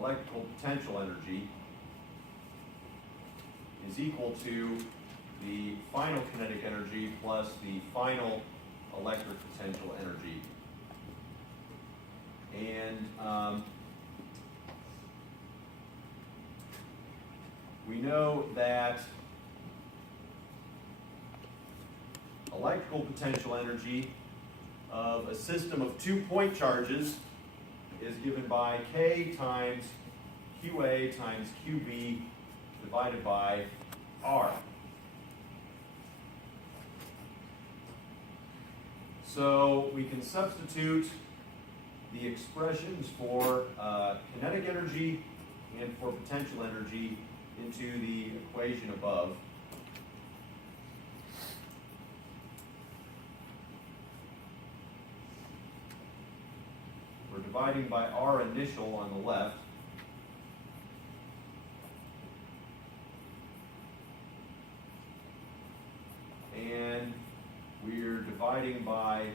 electrical potential energy is equal to the final kinetic energy plus the final electric potential energy. And we know that electrical potential energy of a system of 2 point charges is given by K times QA times QB divided by R. So we can substitute the expressions for kinetic energy and for potential energy into the equation above. We're dividing by R initial on the left. And we're dividing by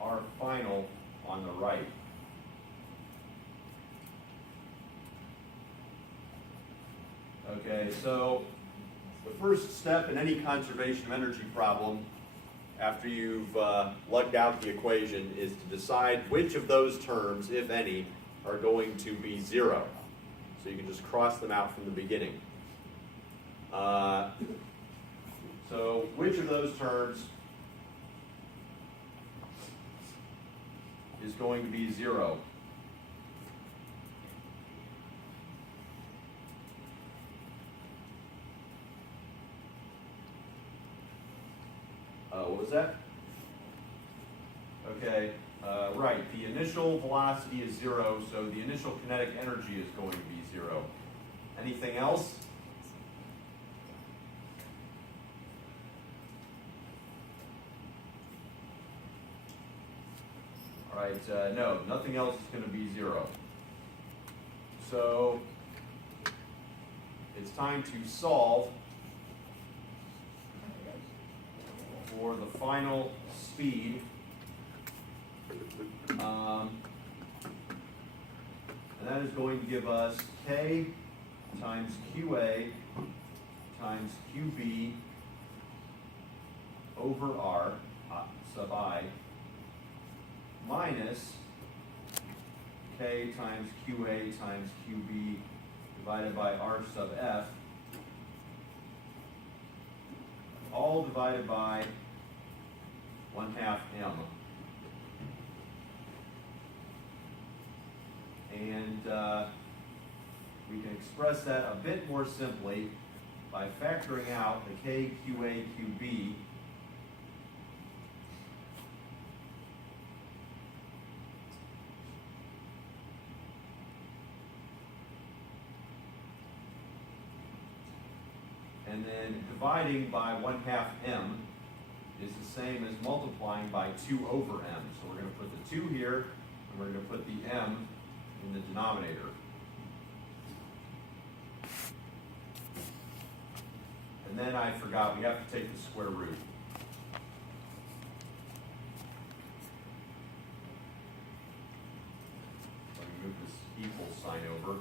R final on the right. Okay, so the first step in any conservation of energy problem, after you've lugged out the equation, is to decide which of those terms, if any, are going to be zero. So you can just cross them out from the beginning. So which of those terms is going to be zero? What was that? Okay, right. The initial velocity is zero, so the initial kinetic energy is going to be zero. Anything else? All right, no, nothing else is going to be zero. So it's time to solve for the final speed, and that is going to give us K times QA times QB over R sub I minus K times QA times QB divided by R sub F, all divided by 1/2 M. And we can express that a bit more simply by factoring out the K, QA, QB and then dividing by 1/2 M is the same as multiplying by 2 over M. So we're going to put the 2 here, and we're going to put the M in the denominator. And then I forgot, we have to take the square root. Let me move this equal sign over.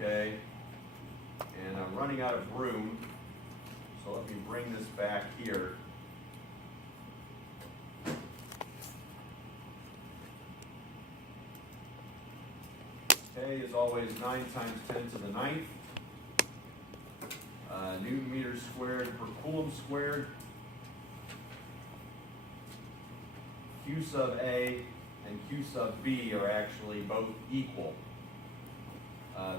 Okay, and I'm running out of room, so let me bring this back here. K is always 9 times 10 to the 9th, Newton meters squared per Coulomb squared. Q sub A and Q sub B are actually both equal.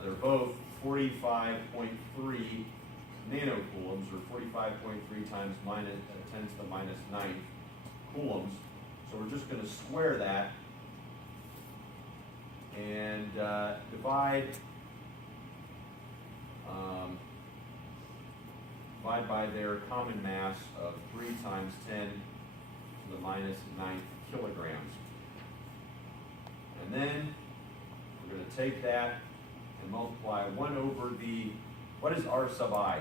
They're both 45.3 nanocoulombs, or 45.3 times 10 to the minus 9 coulombs. So we're just going to square that and divide by their common mass of 3 times 10 to the minus 9 kilograms. And then we're going to take that and multiply 1 over the, what is R sub I?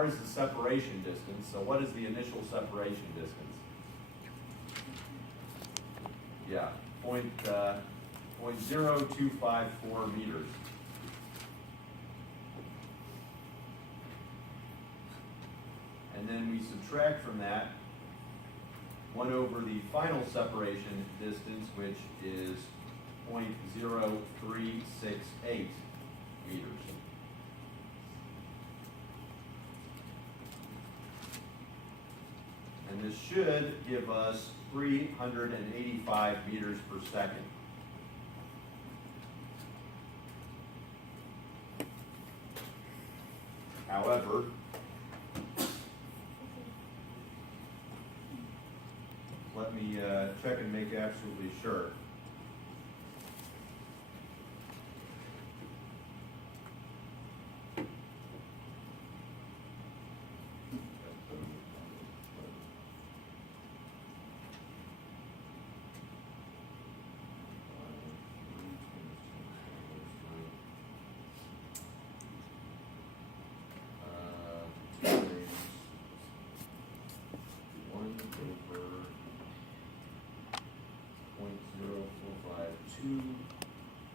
R is the separation distance, so what is the initial separation distance? Yeah, 0.0254 meters. And then we subtract from that 1 over the final separation distance, which is 0.0368 meters. And this should give us 385 meters per second. However, let me check and make absolutely sure.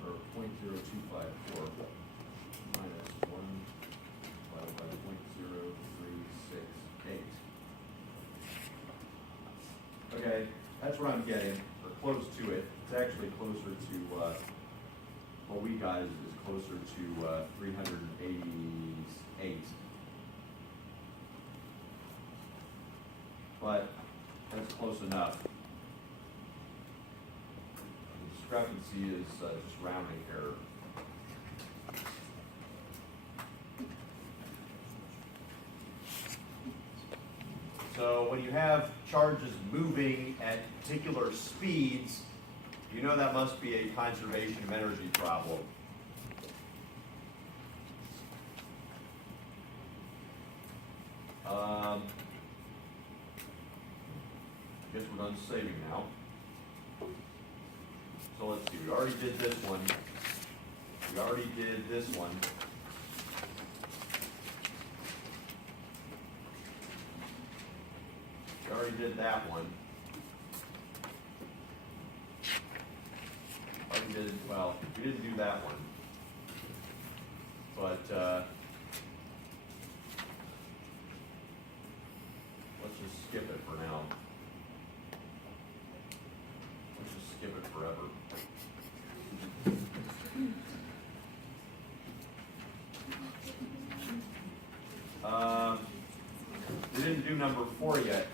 Or 0.0254 minus 1 divided by 0.0368. Okay, that's what I'm getting, or close to it. It's actually closer to, what we got is closer to 388. But that's close enough. Discrepancy is just rounding error. So when you have charges moving at particular speeds, you know that must be a conservation of energy problem. I guess we're done saving now. So let's see, we already did this one. We already did this one. We already did that one. Already did, well, we didn't do that one. But, let's just skip it for now. Let's just skip it forever. We didn't do number 4 yet.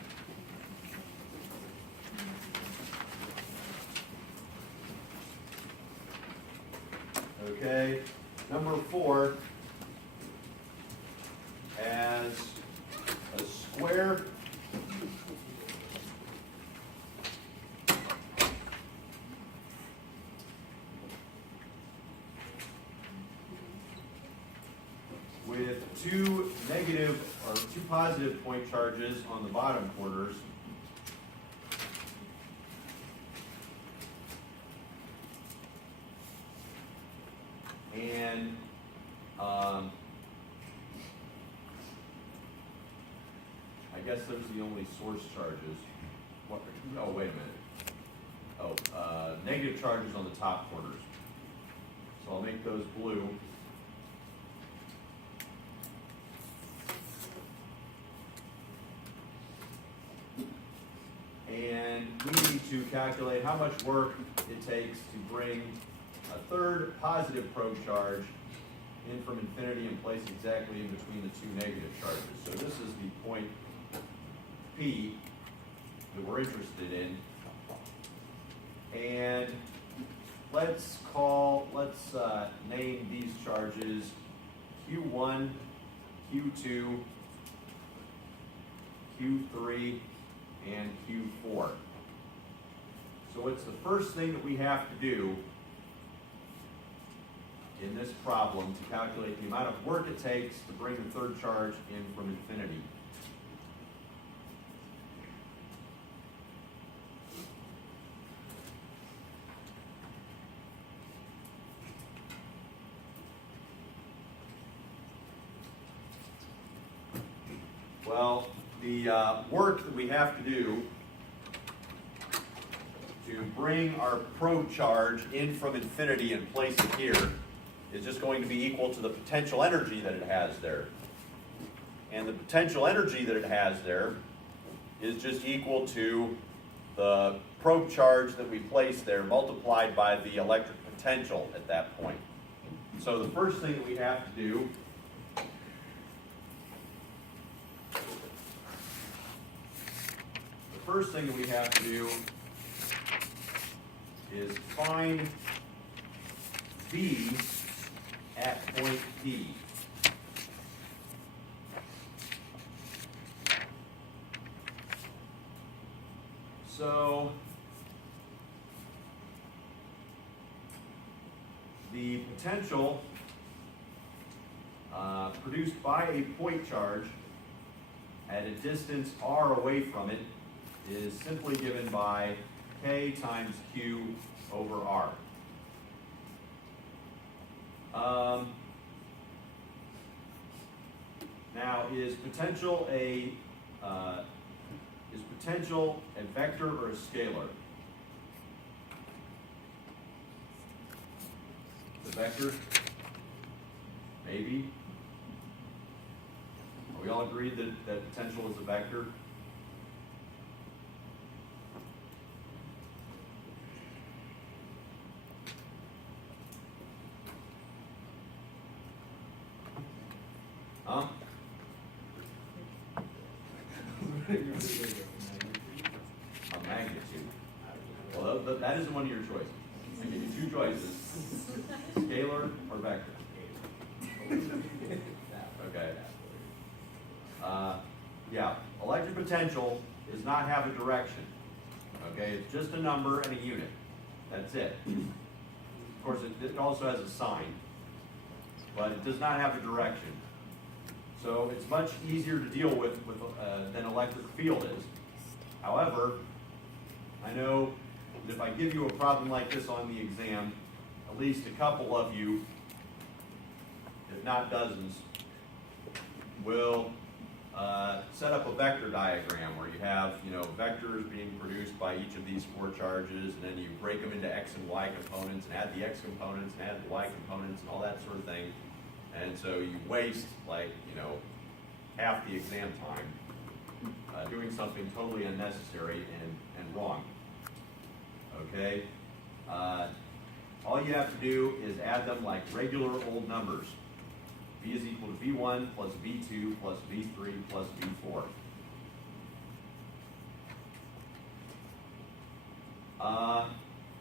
Okay, number 4 as a square with 2 negative or 2 positive point charges on the bottom corners. And I guess those are the only source charges. What? Oh, wait a minute. Oh, negative charges on the top corners. So I'll make those blue. And we need to calculate how much work it takes to bring a third positive probe charge in from infinity and place exactly in between the 2 negative charges. So this is the point P that we're interested in. And let's name these charges Q1, Q2, Q3, and Q4. So what's the first thing that we have to do in this problem to calculate the amount of work it takes to bring the third charge in from infinity? Well, the work that we have to do to bring our probe charge in from infinity and place it here is just going to be equal to the potential energy that it has there. And the potential energy that it has there is just equal to the probe charge that we place there multiplied by the electric potential at that point. So the first thing that we have to do is find V at point P. So the potential produced by a point charge at a distance r away from it is simply given by K times Q over R. Now, is potential a vector or a scalar? The vector? Maybe. Are we all agreed that potential is a vector? Huh? A magnitude. Well, that isn't one of your choices. I give you two choices: scalar or vector. Okay. Yeah, electric potential does not have a direction. Okay, it's just a number and a unit. That's it. Of course, it also has a sign, but it does not have a direction. So it's much easier to deal with than electric field is. However, I know that if I give you a problem like this on the exam, at least a couple of you, if not dozens, will set up a vector diagram where you have, vectors being produced by each of these four charges, and then you break them into x and y components, and add the x components, and add the y components, and all that sort of thing. And so you waste half the exam time doing something totally unnecessary and wrong. Okay? All you have to do is add them like regular old numbers. V is equal to V1 plus V2 plus V3 plus V4.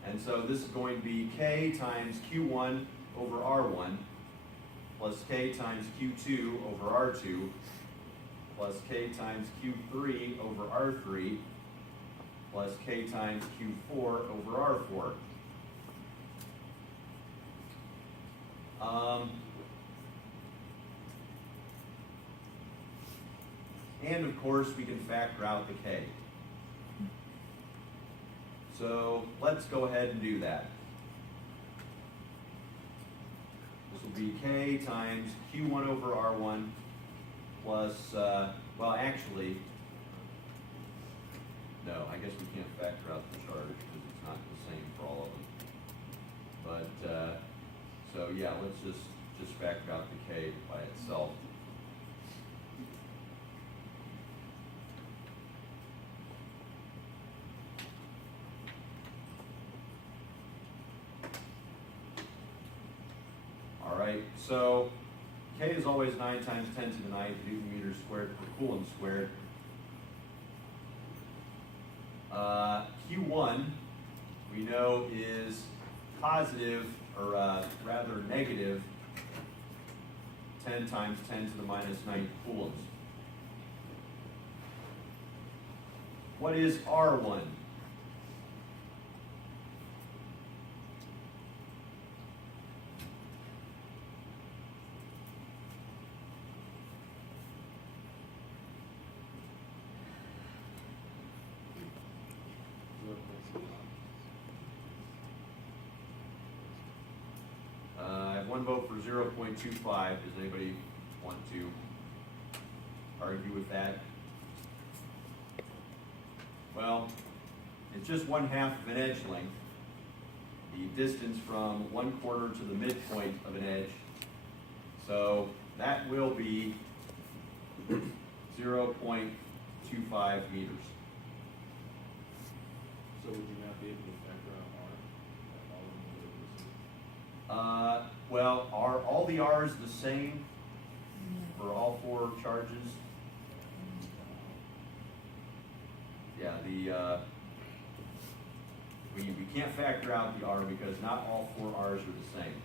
And so this is going to be K times Q1 over R1 plus K times Q2 over R2 plus K times Q3 over R3 plus K times Q4 over R4. And of course, we can factor out the K. So let's go ahead and do that. This will be K times Q1 over R1 plus, well, actually, no, I guess we can't factor out the charge because it's not the same for all of them. But, so yeah, let's just factor out the K by itself. All right, so K is always 9 times 10 to the 9th Newton meters squared per Coulomb squared. Q1, we know, is positive, or rather negative, 10 times 10 to the minus 9th coulombs. What is R1? I have one vote for 0.25. Does anybody want to argue with that? Well, it's just 1/2 of an edge length, the distance from 1/4 to the midpoint of an edge. So that will be 0.25 meters. So would you not be able to factor out R? Well, are all the R's the same for all 4 charges? Yeah, we can't factor out the R because not all 4 R's are the same.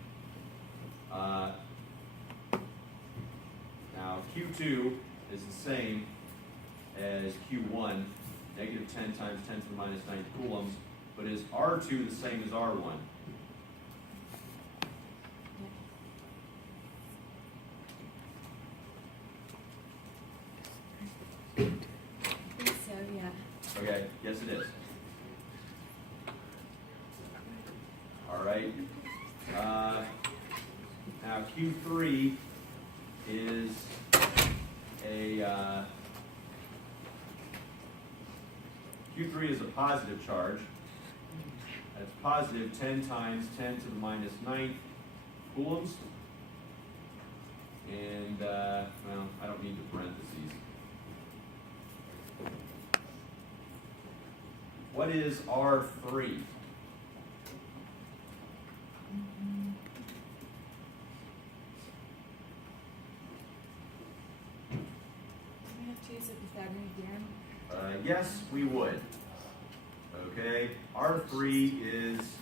Now Q2 is the same as Q1, negative 10 times 10 to the minus 9 coulombs, but is R2 the same as R1? I think so, yeah. Okay, yes it is. All right. Now Q3 is Q3 is a positive charge. That's positive 10 times 10 to the minus 9 coulombs. And, well, I don't need the parentheses. What is R3? We have to use the Pythagorean theorem. Yes, we would. Okay, R3 is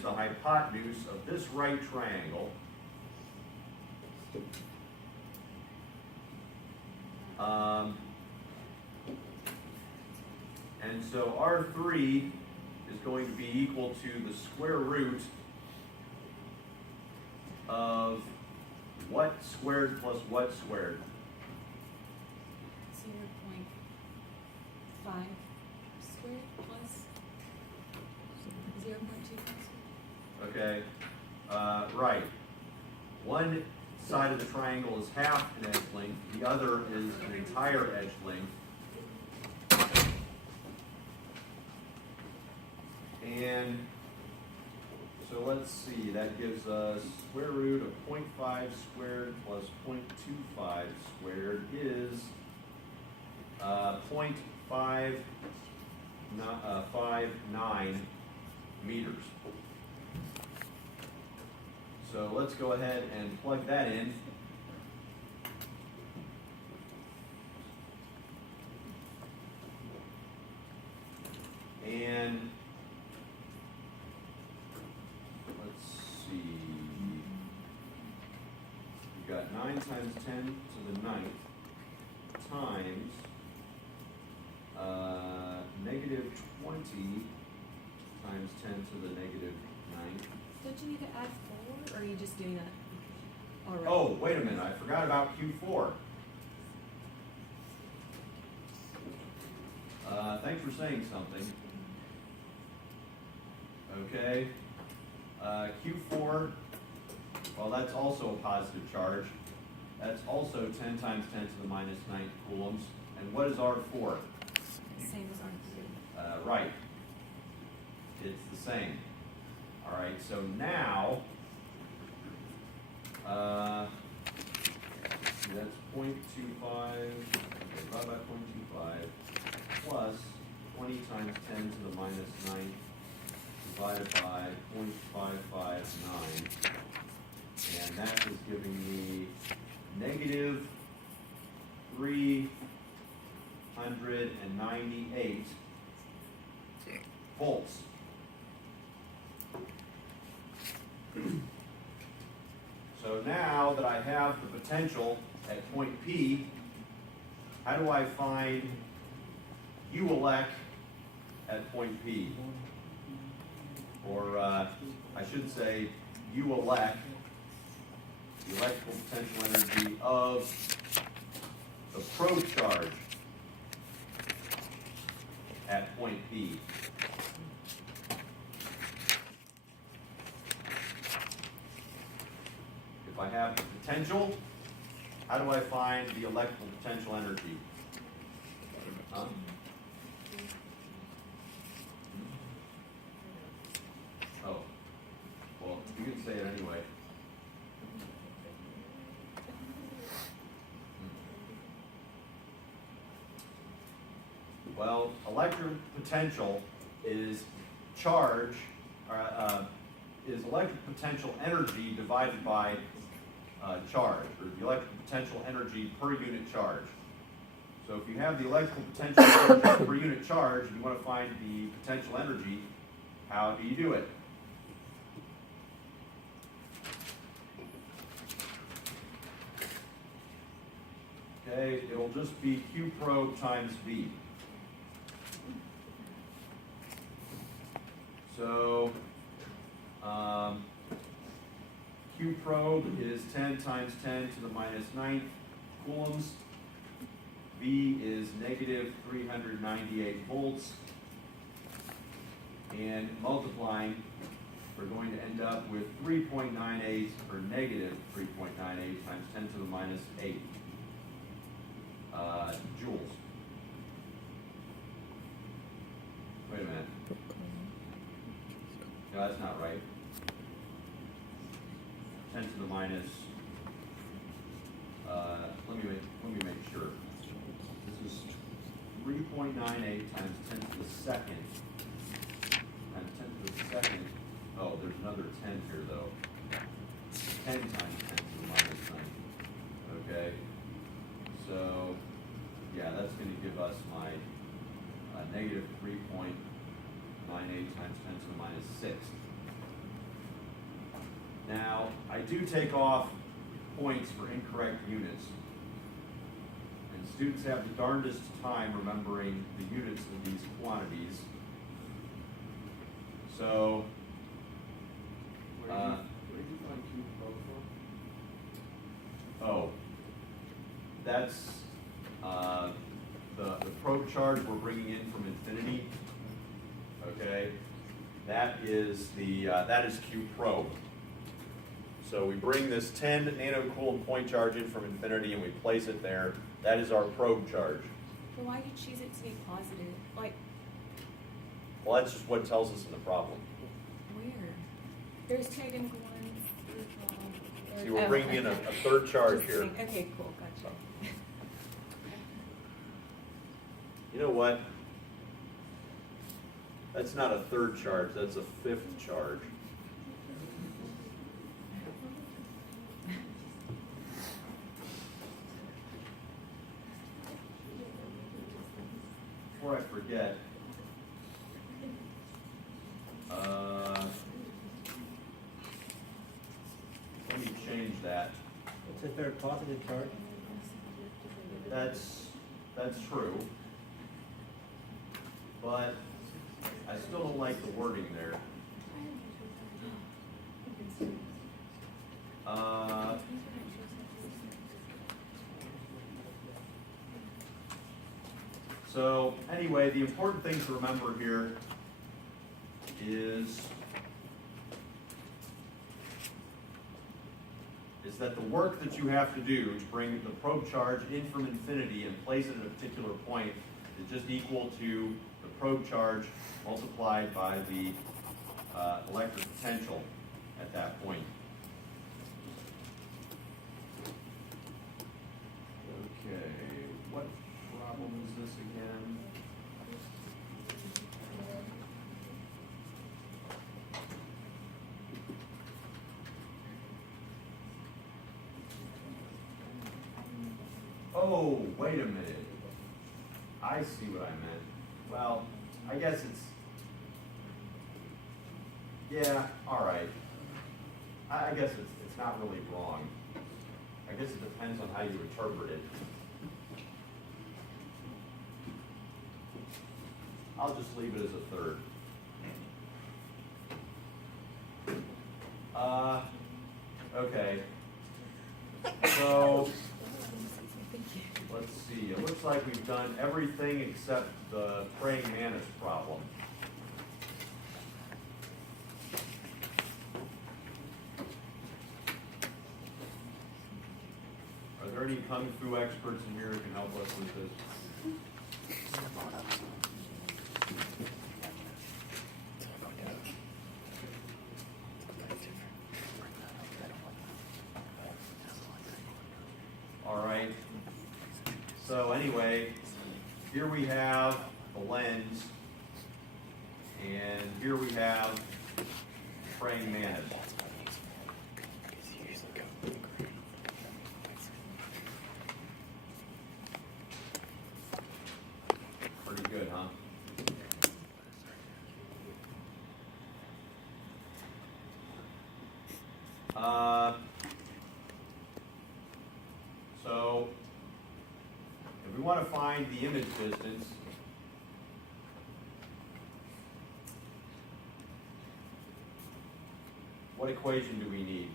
the hypotenuse of this right triangle. And so R3 is going to be equal to the square root of what squared plus what squared? 0.5 squared plus 0.25 squared. Okay, right. One side of the triangle is half an edge length, the other is an entire edge length. And so let's see, that gives us square root of 0.5 squared plus 0.25 squared is 0.59 meters. So let's go ahead and plug that in. And let's see, we've got 9 times 10 to the 9th times negative 20 times 10 to the negative 9th. Don't you need to add 4, or are you just doing that already? Oh, wait a minute, I forgot about Q4. Thanks for saying something. Okay, Q4, well, that's also a positive charge. That's also 10 times 10 to the minus 9 coulombs. And what is R4? Same as R3. Right. It's the same. All right, so now, that's 0.25, divided by 0.25, plus 20 times 10 to the minus 9, divided by 0.559. And that is giving me negative 398 volts. So now that I have the potential at point P, how do I find U elect at point P? Or I should say U elect, the electrical potential energy of the probe charge at point P. If I have the potential How do I find the electrical potential energy? Huh? Oh, well, you can say it anyway. Well, electric potential is charge, is electric potential energy divided by charge, or the electric potential energy per unit charge. So if you have the electrical potential energy per unit charge, and you want to find the potential energy, how do you do it? Okay, it'll just be Q probe times V. So, Q probe is 10 times 10 to the minus 9th coulombs. V is negative 398 volts. And multiplying, we're going to end up with 3.98, or negative 3.98 times 10 to the minus 8 joules. Wait a minute. No, that's not right. 10 to the minus, let me make sure. This is 3.98 times 10 to the second. Times 10 to the second. Oh, there's another 10 here though. 10 times 10 to the minus 9. Okay. So, yeah, that's going to give us my negative 3.98 times 10 to the minus 6. Now, I do take off points for incorrect units. And students have the darndest time remembering the units of these quantities. So, Where did you find Q probe from? oh, that's the probe charge we're bringing in from infinity. Okay, that is Q probe. So we bring this 10 nanocoulomb point charge in from infinity and we place it there. That is our probe charge. But why do you choose it to be positive? Like, Well, that's just what it tells us in the problem. where? There's two identical ones. See, we're bringing in a third charge here. Okay, cool, gotcha. You know what? That's not a third charge, that's a fifth charge. Before I forget, let me change that. What's the third positive charge? That's true. But I still don't like the wording there. So anyway, the important thing to remember here is that the work that you have to do to bring the probe charge in from infinity and place it at a particular point is just equal to the probe charge multiplied by the electric potential at that point. Okay, what problem is this again? Oh, wait a minute. I see what I meant. Well, I guess it's, yeah, all right. I guess it's not really wrong. I guess it depends on how you interpret it. I'll just leave it as a third. Okay. So, let's see. It looks like we've done everything except the praying mantis problem. Are there any Kung Fu experts in here who can help us with this? All right. So anyway, here we have the lens, and here we have praying mantis. Pretty good, huh? So if we want to find the image distance, what equation do we need?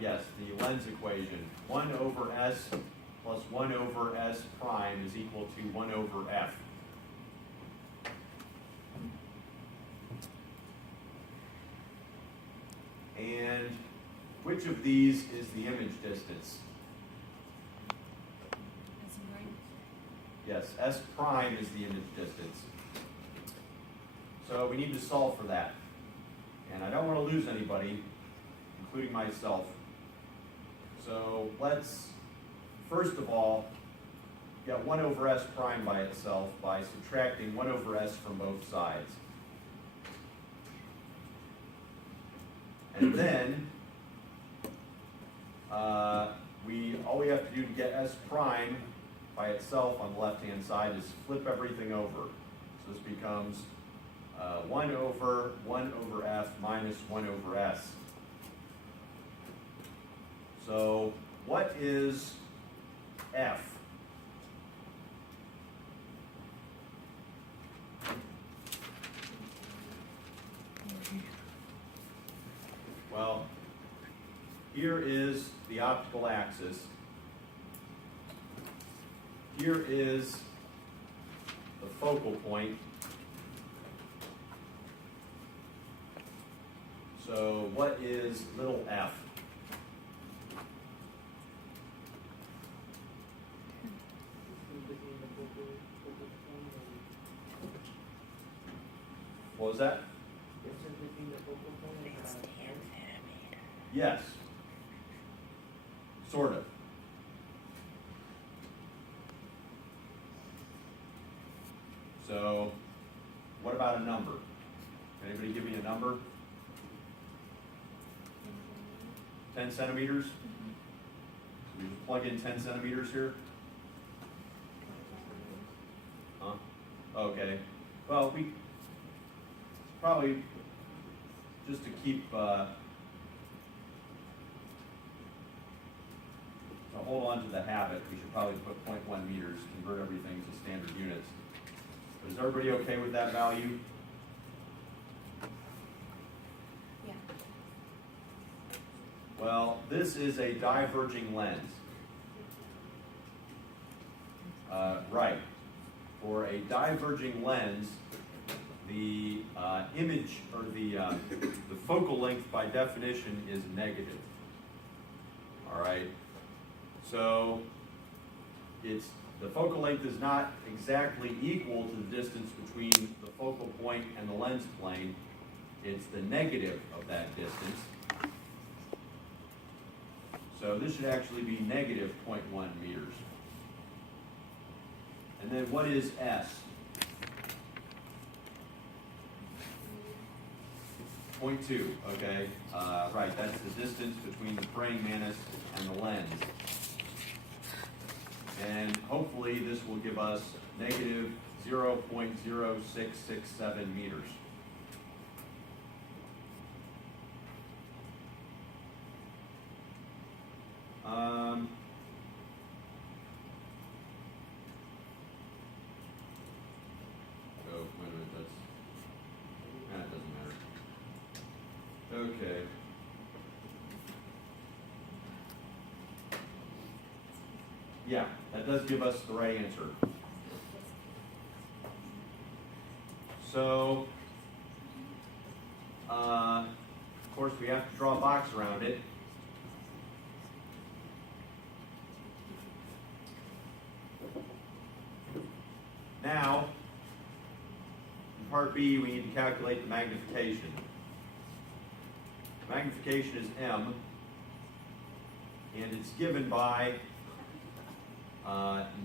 Yes, the lens equation. 1 over s plus 1 over s prime is equal to 1 over f. And which of these is the image distance? S prime. Yes, s prime is the image distance. So we need to solve for that. And I don't want to lose anybody, including myself. So let's, first of all, get 1 over s prime by itself by subtracting 1 over s from both sides. And then, all we have to do to get s prime by itself on the left-hand side is flip everything over. So this becomes 1 over f minus 1 over s. So what is f? Well, here is the optical axis. Here is the focal point. So what is little f? What was that? Yes. Sort of. So, what about a number? Can anybody give me a number? 10 centimeters? So we just plug in 10 centimeters here? Huh? Okay. Well, we probably, just to keep, to hold on to the habit, we should probably put 0.1 meters, convert everything to standard units. But is everybody okay with that value? Yeah. Well, this is a diverging lens. Right. For a diverging lens, the image, or the focal length by definition is negative. All right. So the focal length is not exactly equal to the distance between the focal point and the lens plane. It's the negative of that distance. So this should actually be negative 0.1 meters. And then what is S? 0.2, okay. Right, that's the distance between the praying mantis and the lens. And hopefully this will give us negative 0.0667 meters. Oh, wait a minute, that doesn't matter. Okay. Yeah, that does give us the right answer. So, Of course, we have to draw a box around it. Now, in part B, we need to calculate the magnification. Magnification is M, and it's given by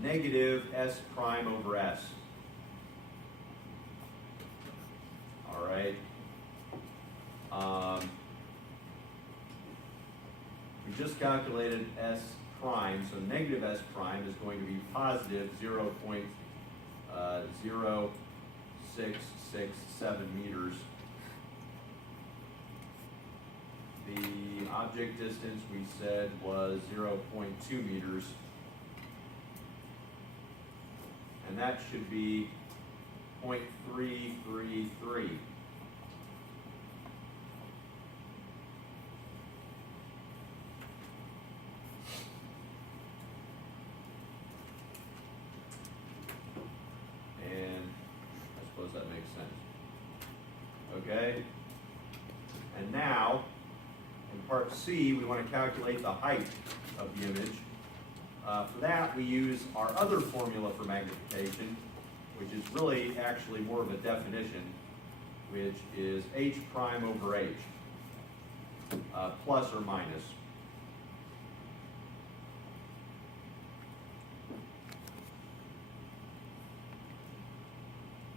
negative S prime over S. All right. We just calculated S prime, so negative S prime is going to be positive 0.0667 meters. The object distance we said was 0.2 meters. And that should be 0.333. And I suppose that makes sense. Okay? And now, in part C, we want to calculate the height of the image. For that, we use our other formula for magnification, which is really actually more of a definition, which is h prime over h, plus or minus.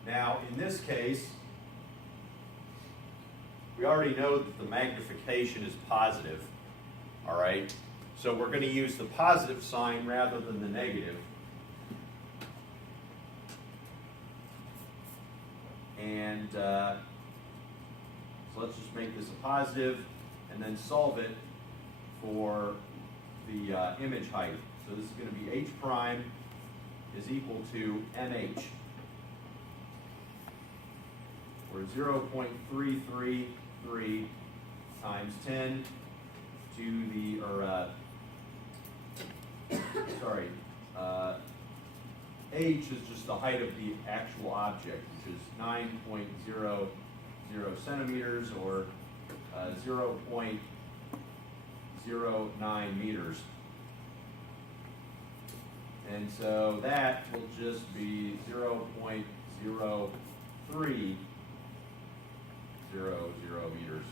Now, in this case, we already know that the magnification is positive, all right? So we're going to use the positive sign rather than the negative. And so let's just make this a positive and then solve it for the image height. So this is going to be h prime is equal to mh, where 0.333 times 10 to the, h is just the height of the actual object, which is 9.00 centimeters or 0.09 meters. And so that will just be 0.0300 meters.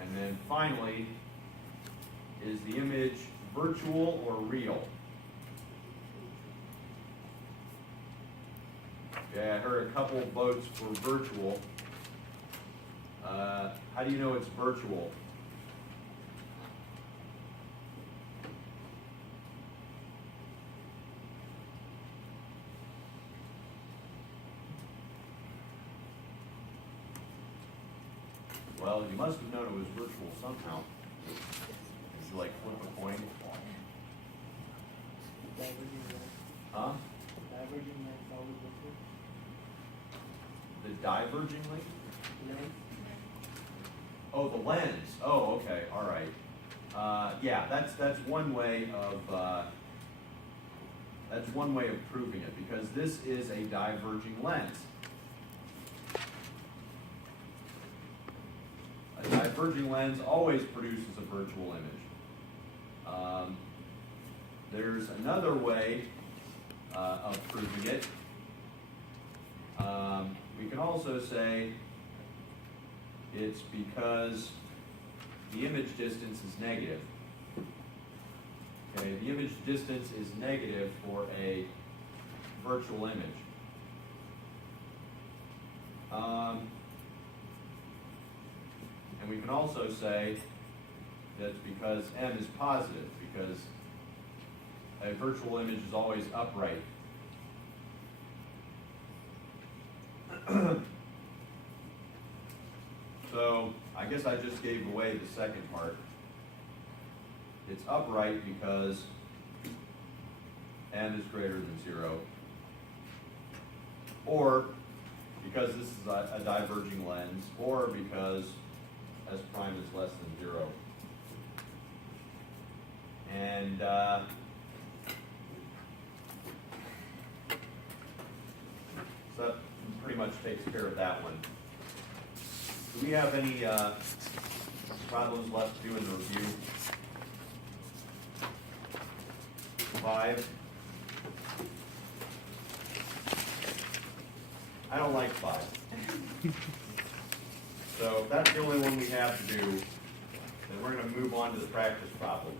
And then finally, is the image virtual or real? Okay, I heard a couple of votes for virtual. How do you know it's virtual? Well, you must have known it was virtual somehow. Did you like flip a coin? Diverging lens. Huh? Diverging lens always virtual. The diverging lens? Lens. Oh, the lens. Oh, okay. All right. Yeah, that's one way of proving it, because this is a diverging lens. A diverging lens always produces a virtual image. There's another way of proving it. We can also say it's because the image distance is negative. Okay, the image distance is negative for a virtual image. And we can also say that's because M is positive, because a virtual image is always upright. So I guess I just gave away the second part. It's upright because M is greater than 0, or because this is a diverging lens, or because S prime is less than 0. And much takes care of that one. Do we have any problems left to do in the review? 5. I don't like 5. So if that's the only one we have to do, then we're going to move on to the practice problems.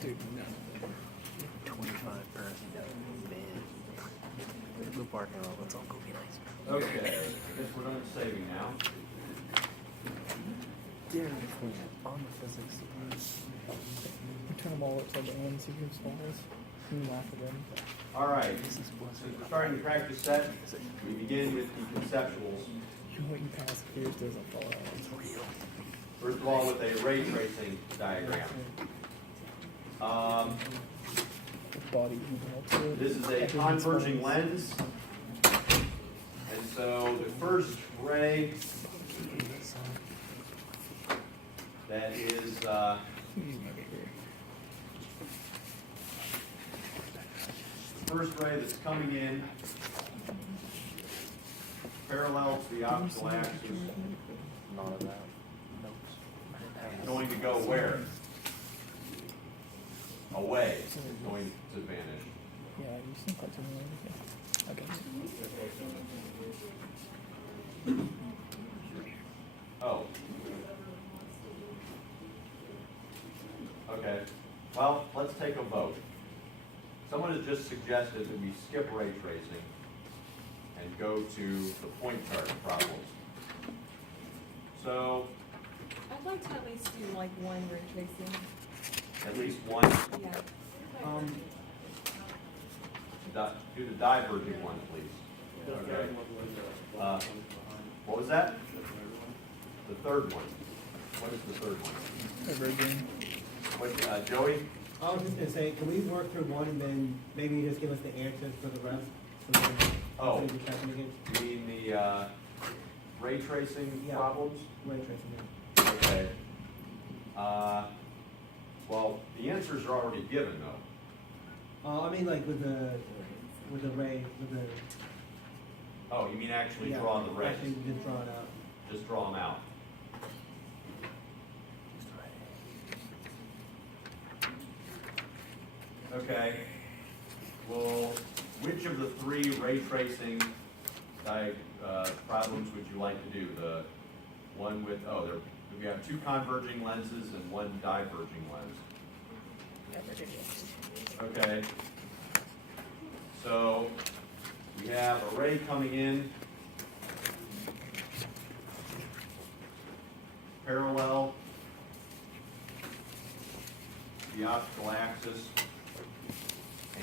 Dude, no. 25 per man. Blue parking lot, let's all go be nice. Okay, I guess we're done saving now. Very cool. On the physics. You turn them all upside down, see who falls. And you laugh at them. All right, This is since we're starting the practice set, we begin with the conceptuals. What you pass clears doesn't fall out. real. First of all, with a ray tracing diagram. The body even up to it. This is a converging lens. And so the first ray that is Use my paper. the first ray that's coming in parallel to the optical axis, None of that. Nope. is going to go where? Away. It's going to vanish. Yeah, you seem quite familiar with it. Okay. Oh. Okay. Well, let's take a vote. Someone has just suggested that we skip ray tracing and go to the point chart problems. So, I'd like to at least do like one ray tracing. at least one, Yeah. do the diverging one, please. Okay. What was that? The third one. What is the third one? Diverging. What, Joey? I was just gonna say, can we work through one and then maybe just give us the answers for the rest? So we can- Oh. so we can check them again? You mean the ray tracing Yeah. problems? Ray tracing, yeah. Okay. Well, the answers are already given though. I mean, like with the ray, with the. Oh, you mean actually yeah, draw the rays? Actually, just draw it out. Just draw them out. Okay. Well, which of the 3 ray tracing problems would you like to do? The one with, we have 2 converging lenses and 1 diverging lens. Okay. So we have a ray coming in parallel to the optical axis,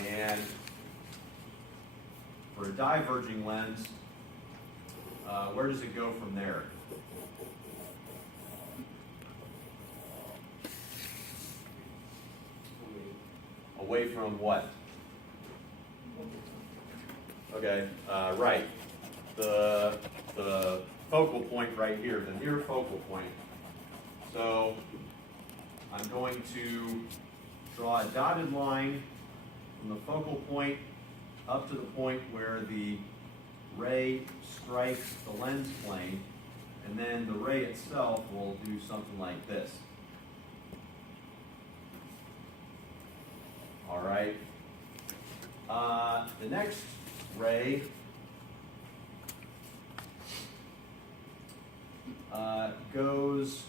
and for a diverging lens, where does it go from there? Away from what? Okay, right. The focal point right here, the near focal point. So I'm going to draw a dotted line from the focal point up to the point where the ray strikes the lens plane, and then the ray itself will do something like this. All right. The next ray goes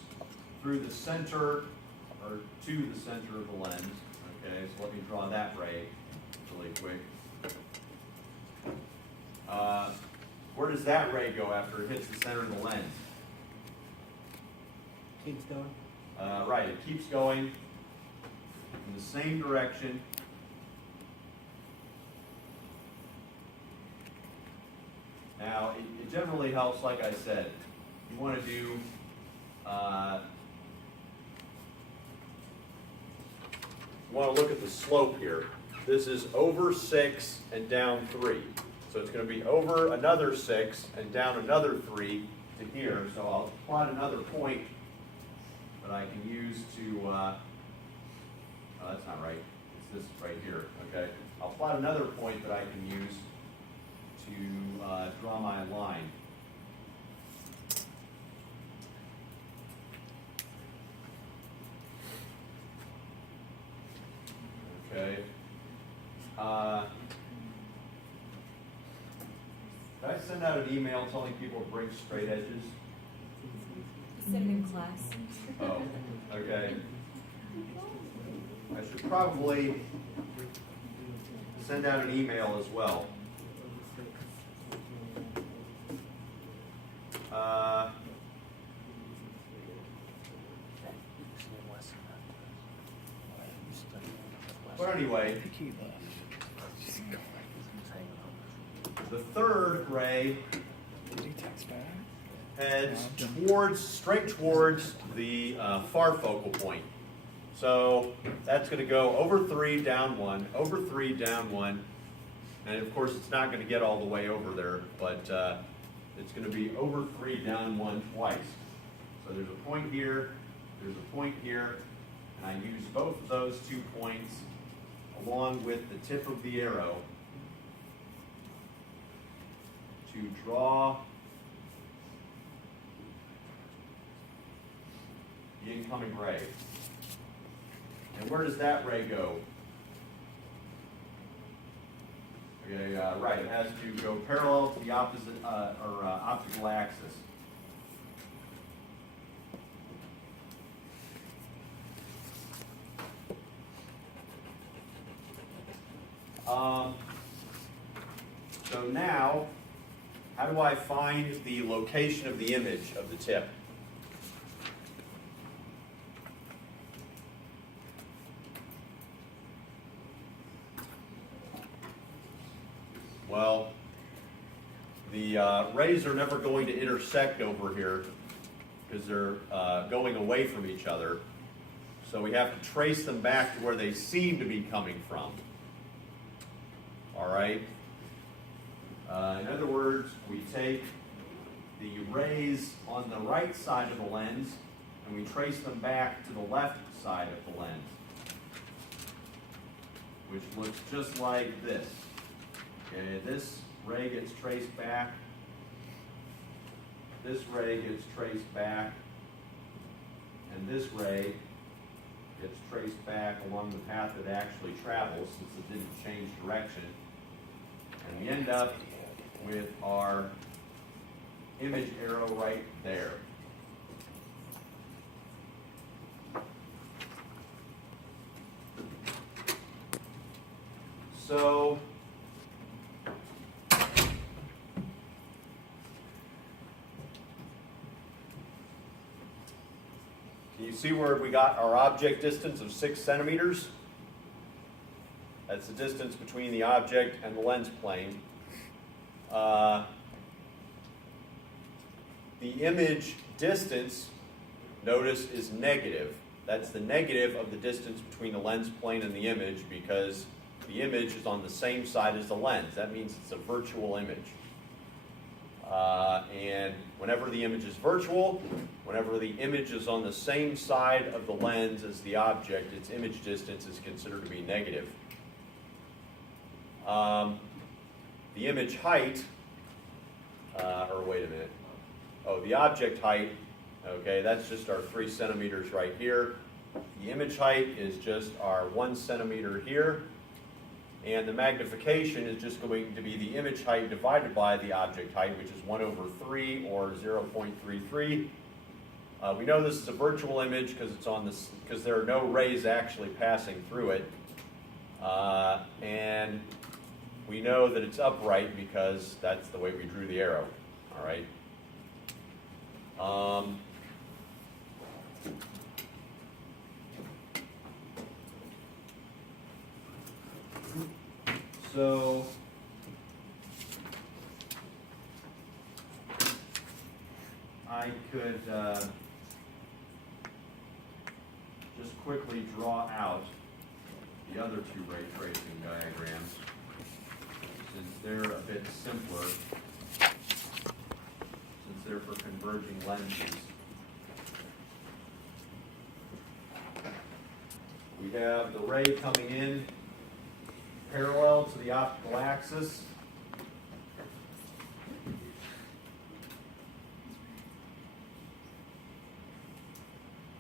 through the center, or to the center of the lens. Okay, so let me draw that ray really quick. Where does that ray go after it hits the center of the lens? Keeps going. Right, it keeps going in the same direction. Now, it generally helps, like I said, you want to do, you want to look at the slope here. this is over 6 and down 3. So it's going to be over another 6 and down another 3 to here. So I'll plot another point that I can use to, oh, that's not right. It's this right here, okay? I'll plot another point that I can use to draw my line. Okay. Did I send out an email telling people to bring straight edges? You said it in class. Oh, okay. I should probably send out an email as well. But anyway, the third ray Did he text back? heads towards, straight towards the far focal point. So that's going to go over 3, down 1, over 3, down 1. And of course, it's not going to get all the way over there, but it's going to be over 3, down 1 twice. So there's a point here, there's a point here, and I use both of those 2 points along with the tip of the arrow to draw the incoming ray. And where does that ray go? Okay, right, it has to go parallel to the opposite optical axis. So now, how do I find the location of the image of the tip? Well, the rays are never going to intersect over here because they're going away from each other. So we have to trace them back to where they seem to be coming from. All right? In other words, we take the rays on the right side of the lens and we trace them back to the left side of the lens, which looks just like this. Okay, this ray gets traced back, this ray gets traced back, and this ray gets traced back along the path it actually travels since it didn't change direction. And we end up with our image arrow right there. So can you see where we got our object distance of 6 centimeters? That's the distance between the object and the lens plane. The image distance, notice, is negative. That's the negative of the distance between the lens plane and the image because the image is on the same side as the lens. That means it's a virtual image. And whenever the image is virtual, whenever the image is on the same side of the lens as the object, its image distance is considered to be negative. The image height, or wait a minute, the object height, okay, that's just our 3 centimeters right here. The image height is just our 1 centimeter here. And the magnification is just going to be the image height divided by the object height, which is 1/3 or 0.33. We know this is a virtual image because it's on this, because there are no rays actually passing through it. And we know that it's upright because that's the way we drew the arrow. All right. So I could just quickly draw out the other two ray tracing diagrams, since they're a bit simpler, since they're for converging lenses. We have the ray coming in parallel to the optical axis.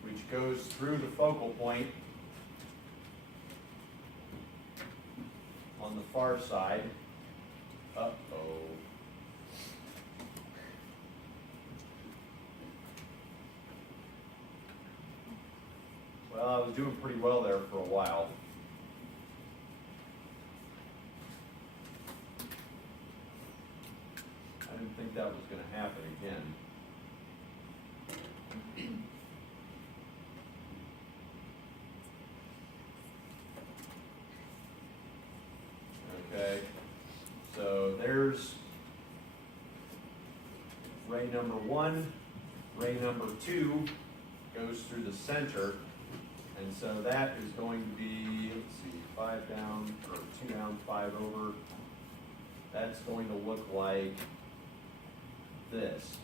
Which goes through the focal point on the far side. Uh-oh. Well, I was doing pretty well there for a while. I didn't think that was going to happen again. Okay, so there's ray number 1, ray number 2 goes through the center, and so that is going to be, let's see, 5 down, or 2 down, 5 over. That's going to look like this.